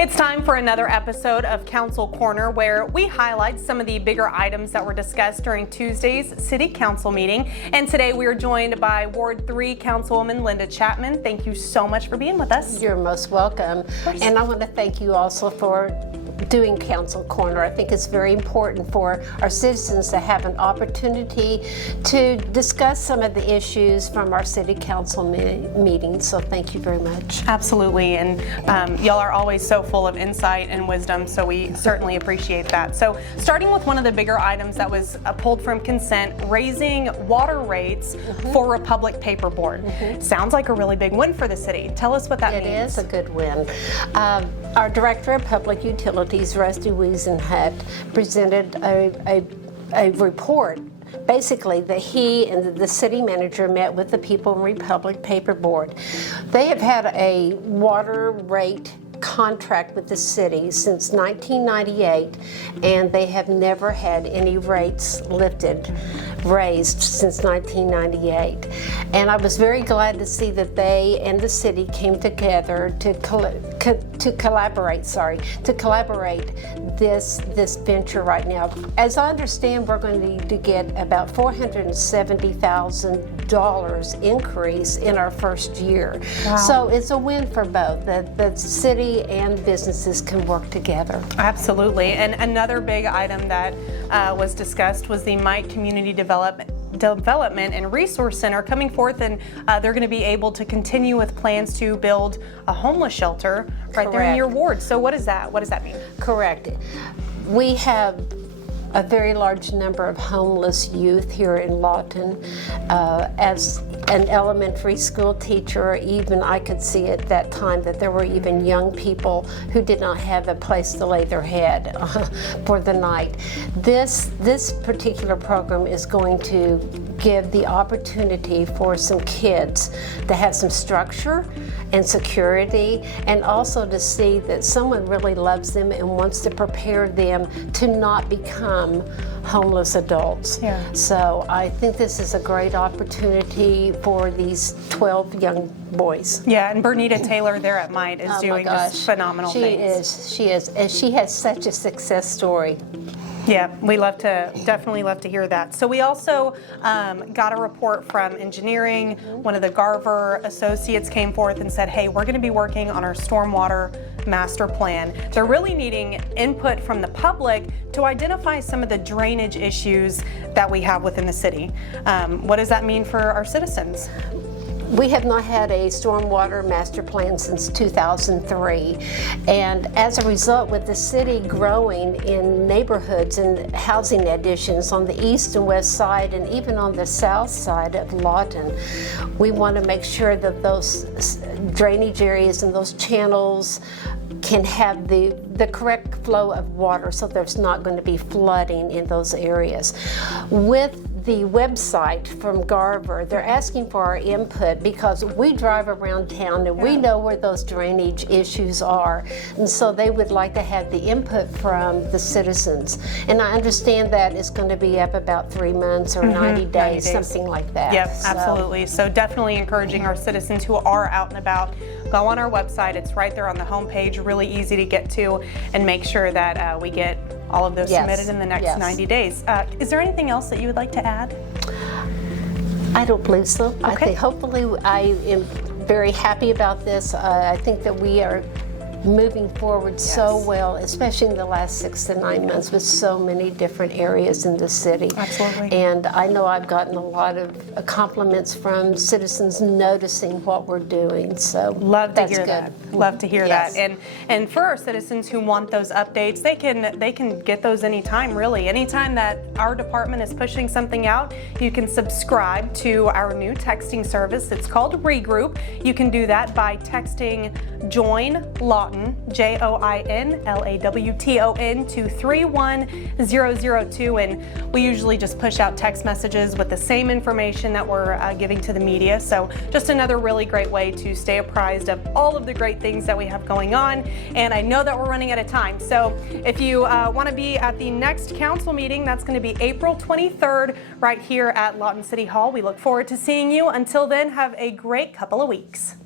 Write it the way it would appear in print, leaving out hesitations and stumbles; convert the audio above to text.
It's time for another episode of Council Corner, where we highlight some of the bigger items that were discussed during Tuesday's City Council meeting. And today we are joined by Ward 3 Councilwoman Linda Chapman. Thank you so much for being with us. You're most welcome. And I want to thank you also for doing Council Corner. I think it's very important for our citizens to have an opportunity to discuss some of the issues from our City Council meetings. So thank you very much. Absolutely. And y'all are always so full of insight and wisdom, so we certainly appreciate that. So starting with one of the bigger items that was pulled from consent, raising water rates for Republic Paperboard. Sounds like a really big win for the city. Tell us what that means. It is a good win. Our Director of Public Utilities, Rusty Wiesenhut, presented a report, basically, that he and the city manager met with the people in Republic Paperboard. They have had a water rate contract with the city since 1998, and they have never had any rates raised since 1998. And I was very glad to see that they and the city came together to collaborate this venture right now. As I understand, we're going to need to get about $470,000 increase in our first year. Wow. So it's a win for both. The city and businesses can work together. Absolutely. And another big item that was discussed was the Mike Community Development and Resource Center coming forth, and they're going to be able to continue with plans to build a homeless shelter right there in your ward. So what is that? What does that mean? Correct. We have a very large number of homeless youth here in Lawton. As an elementary school teacher, even I could see at that time that there were even young people who did not have a place to lay their head for the night. This particular program is going to give the opportunity for some kids to have some structure and security, and also to see that someone really loves them and wants to prepare them to not become homeless adults. Yeah. So I think this is a great opportunity for these 12 young boys. Yeah, and Bernita Taylor there at Might is doing just phenomenal things. She is, and she has such a success story. Yeah, we definitely love to hear that. So we also got a report from engineering. One of the Garver associates came forth and said, hey, we're going to be working on our Stormwater Master Plan. They're really needing input from the public to identify some of the drainage issues that we have within the city. What does that mean for our citizens? We have not had a stormwater master plan since 2003, and as a result, with the city growing in neighborhoods and housing additions on the east and west side and even on the south side of Lawton, we want to make sure that those drainage areas and those channels can have the correct flow of water, so there's not going to be flooding in those areas. With the website from Garver, they're asking for our input because we drive around town and we know where those drainage issues are, and so they would like to have the input from the citizens. And I understand that it's going to be up about 3 months or 90 days, something like that. Yep, absolutely. So definitely encouraging our citizens who are out and about, go on our website. It's right there on the homepage, really easy to get to, and make sure that we get all of those submitted in the next 90 days. Is there anything else that you would like to add? I don't believe so. Okay. I think hopefully I am very happy about this. I think that we are moving forward so well, especially in the last 6 to 9 months with so many different areas in the city. Absolutely. And I know I've gotten a lot of compliments from citizens noticing what we're doing. So love to hear that. Love to hear that. And for our citizens who want those updates, they can get those anytime, really. Anytime that our department is pushing something out, you can subscribe to our new texting service. It's called Regroup. You can do that by texting Join Lawton, JOINLAWTON, to 31002, and we usually just push out text messages with the same information that we're giving to the media. So just another really great way to stay apprised of all of the great things that we have going on. And I know that we're running out of time, so if you want to be at the next council meeting, that's going to be April 23rd right here at Lawton City Hall. We look forward to seeing you. Until then, have a great couple of weeks.